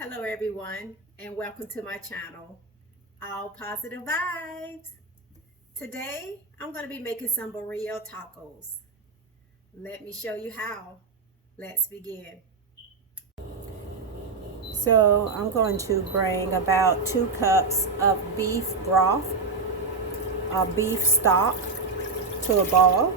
Hello everyone, and welcome to my channel, All Positive Vibes. Today, I'm going to be making some Birria Tacos. Let me show you how. Let's begin. So, I'm going to bring about 2 cups of beef broth or beef stock to a boil.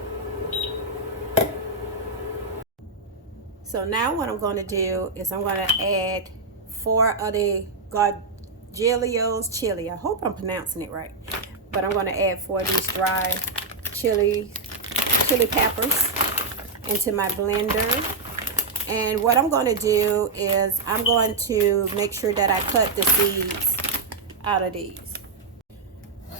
So now what I'm going to do is I'm going to add 4 of the guajillos chili. I hope I'm pronouncing it right. But I'm going to add 4 of these dry chili peppers into my blender. And what I'm going to do is I'm going to make sure that I cut the seeds out of these.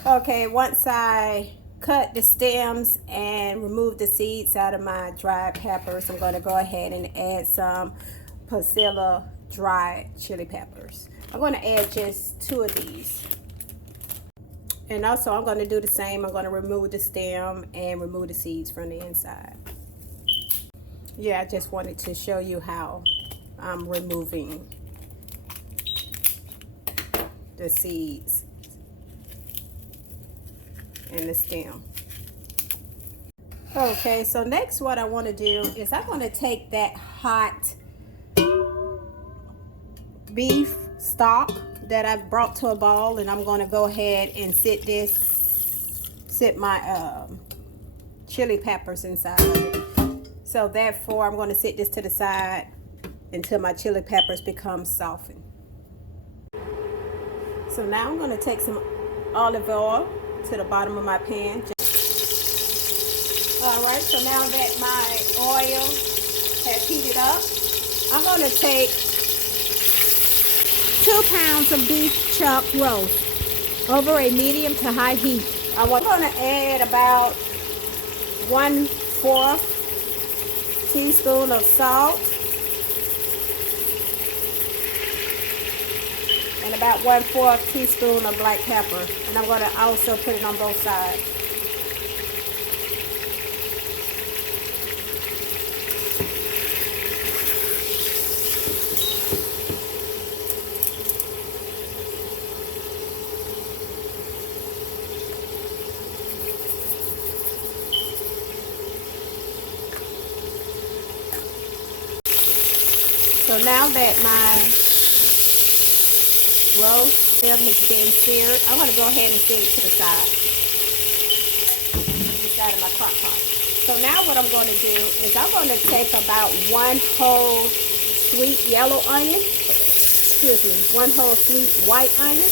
Okay, once I cut the stems and remove the seeds out of my dried peppers, I'm going to go ahead and add some pasilla dried chili peppers. I'm going to add just 2 of these. And also I'm going to do the same. I'm going to remove the stem and remove the seeds from the inside. Yeah, I just wanted to show you how I'm removing the seeds and the stem. Okay, so next what I want to do is I'm going to take that hot beef stock that I've brought to a boil, and I'm going to go ahead and sit my chili peppers inside of it. So therefore I'm going to sit this to the side until my chili peppers become softened. So now I'm going to take some olive oil to the bottom of my pan. Alright, so now that my oil has heated up, I'm going to take 2 pounds of beef chuck roast over a medium to high heat. I'm going to add about 1/4 teaspoon of salt and about 1/4 teaspoon of black pepper, and I'm going to also put it on both sides. So now that my roast has been seared, I'm going to go ahead and set it to the side of my crock pot. So now what I'm going to do is I'm going to take about 1 whole sweet yellow onion, one whole sweet white onion,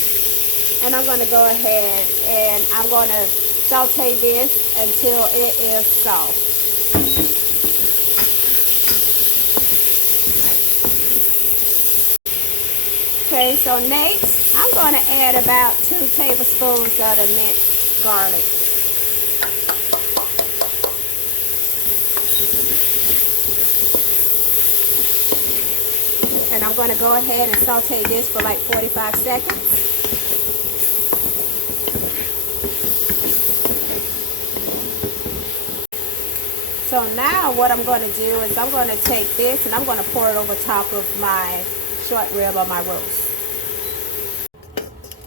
and I'm going to go ahead and I'm going to saute this until it is soft. Okay, so next I'm going to add about 2 tablespoons of the minced garlic. And I'm going to go ahead and saute this for like 45 seconds. So now what I'm going to do is I'm going to take this and I'm going to pour it over top of my short rib or my roast.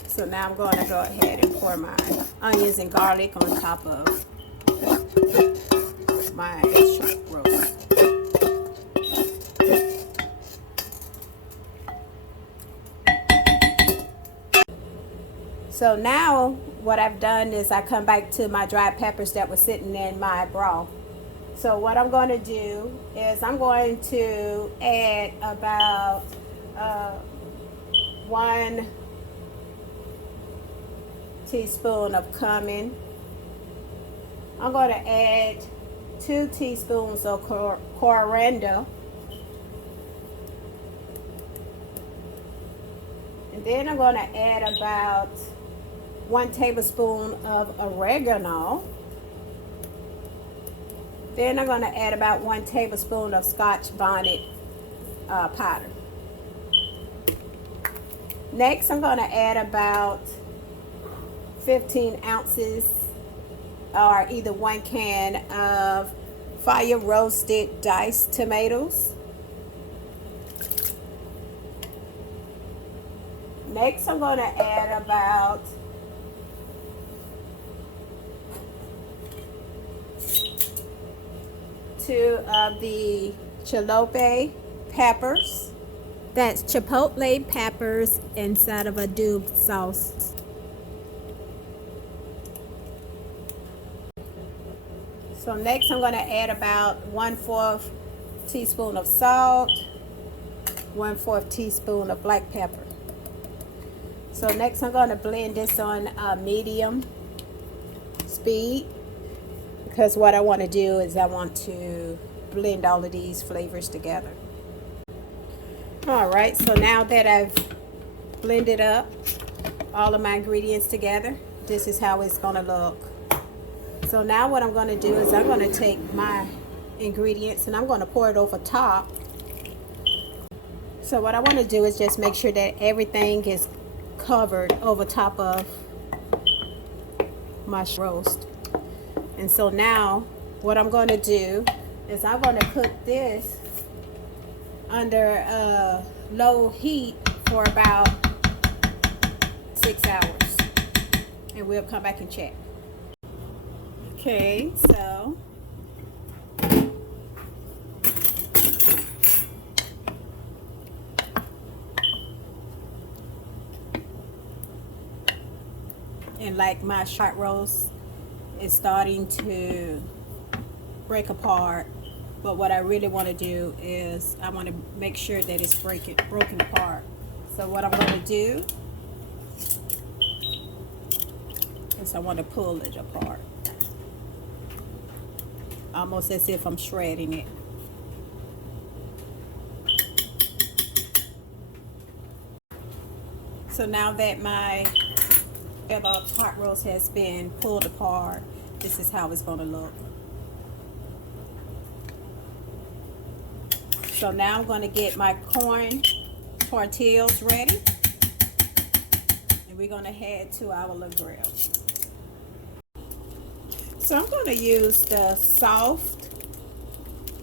So now I'm going to go ahead and pour my onions and garlic on top of my short roast. So now what I've done is I come back to my dried peppers that were sitting in my broth. So what I'm going to do is I'm going to add about 1 teaspoon of cumin. I'm going to add 2 teaspoons of coriander. And then I'm going to add about 1 tablespoon of oregano. Then I'm going to add about 1 tablespoon of Scotch bonnet powder. Next, I'm going to add about 15 ounces or either 1 can of fire roasted diced tomatoes. Next, I'm going to add about 2 of the chipotle peppers. That's chipotle peppers inside of a dube sauce. So next I'm going to add about 1/4 teaspoon of salt, 1/4 teaspoon of black pepper. So next I'm going to blend this on medium speed, because what I want to do is I want to blend all of these flavors together. Alright, so now that I've blended up all of my ingredients together, this is how it's going to look. So now what I'm going to do is I'm going to take my ingredients and I'm going to pour it over top. So what I want to do is just make sure that everything is covered over top of my roast. And so now what I'm going to do is I'm going to cook this under low heat for about 6 hours, and we'll come back and check. Okay, so and like my short roast is starting to break apart, but what I really want to do is I want to make sure that it's broken apart. So what I'm going to do is I want to pull it apart, almost as if I'm shredding it. So now that my hot roast has been pulled apart, this is how it's going to look. So now I'm going to get my corn tortillas ready, and we're going to head to our little grill. So I'm going to use the soft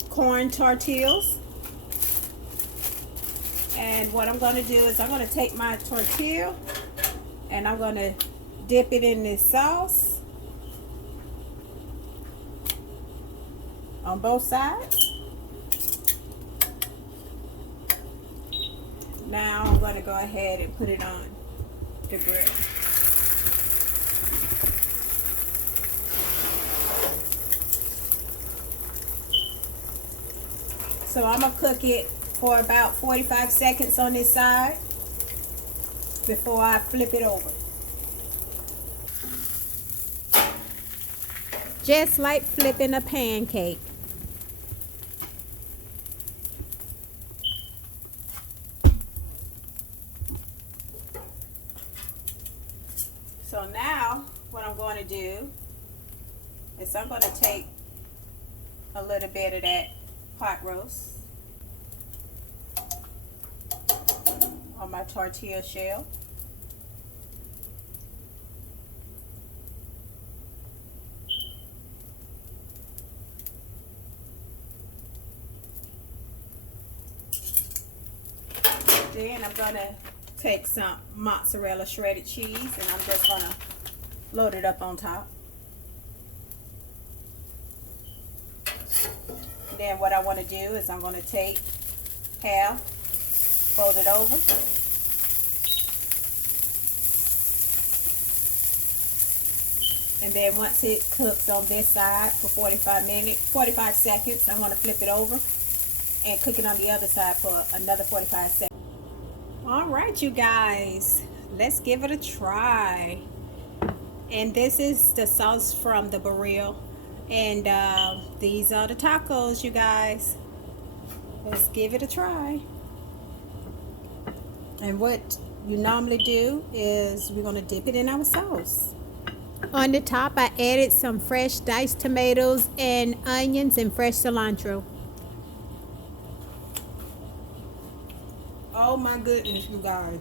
corn tortillas, and what I'm going to do is I'm going to take my tortilla and I'm going to dip it in this sauce on both sides. Now I'm going to go ahead and put it on the grill. So I'm going to cook it for about 45 seconds on this side before I flip it over. Just like flipping a pancake. So now what I'm going to do is I'm going to take a little bit of that pot roast on my tortilla shell. Then I'm going to take some mozzarella shredded cheese and I'm just going to load it up on top. Then what I want to do is I'm going to take half, fold it over, and then once it cooks on this side for 45 seconds, I'm going to flip it over and cook it on the other side for another 45 seconds. All right, you guys, let's give it a try. And this is the sauce from the Birria, and these are the tacos, you guys. Let's give it a try. And what you normally do is we're going to dip it in our sauce. On the top, I added some fresh diced tomatoes and onions and fresh cilantro. Oh my goodness, you guys.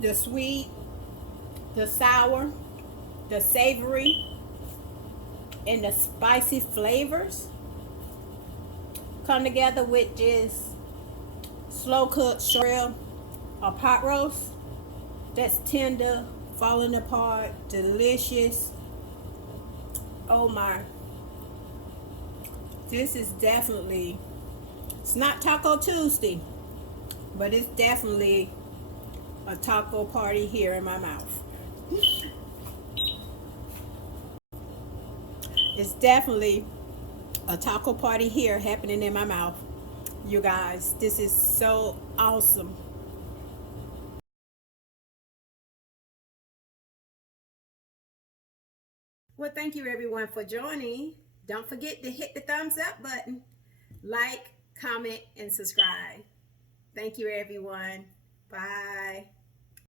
The sweet, the sour, the savory, and the spicy flavors come together with this slow cooked shrimp a pot roast that's tender, falling apart, delicious. Oh my. This is definitely, it's not Taco Tuesday, but it's definitely a taco party here in my mouth. It's definitely a taco party here happening in my mouth. You guys, this is so awesome. Well, thank you everyone for joining. Don't forget to hit the thumbs up button, like, comment, and subscribe. Thank you everyone. Bye.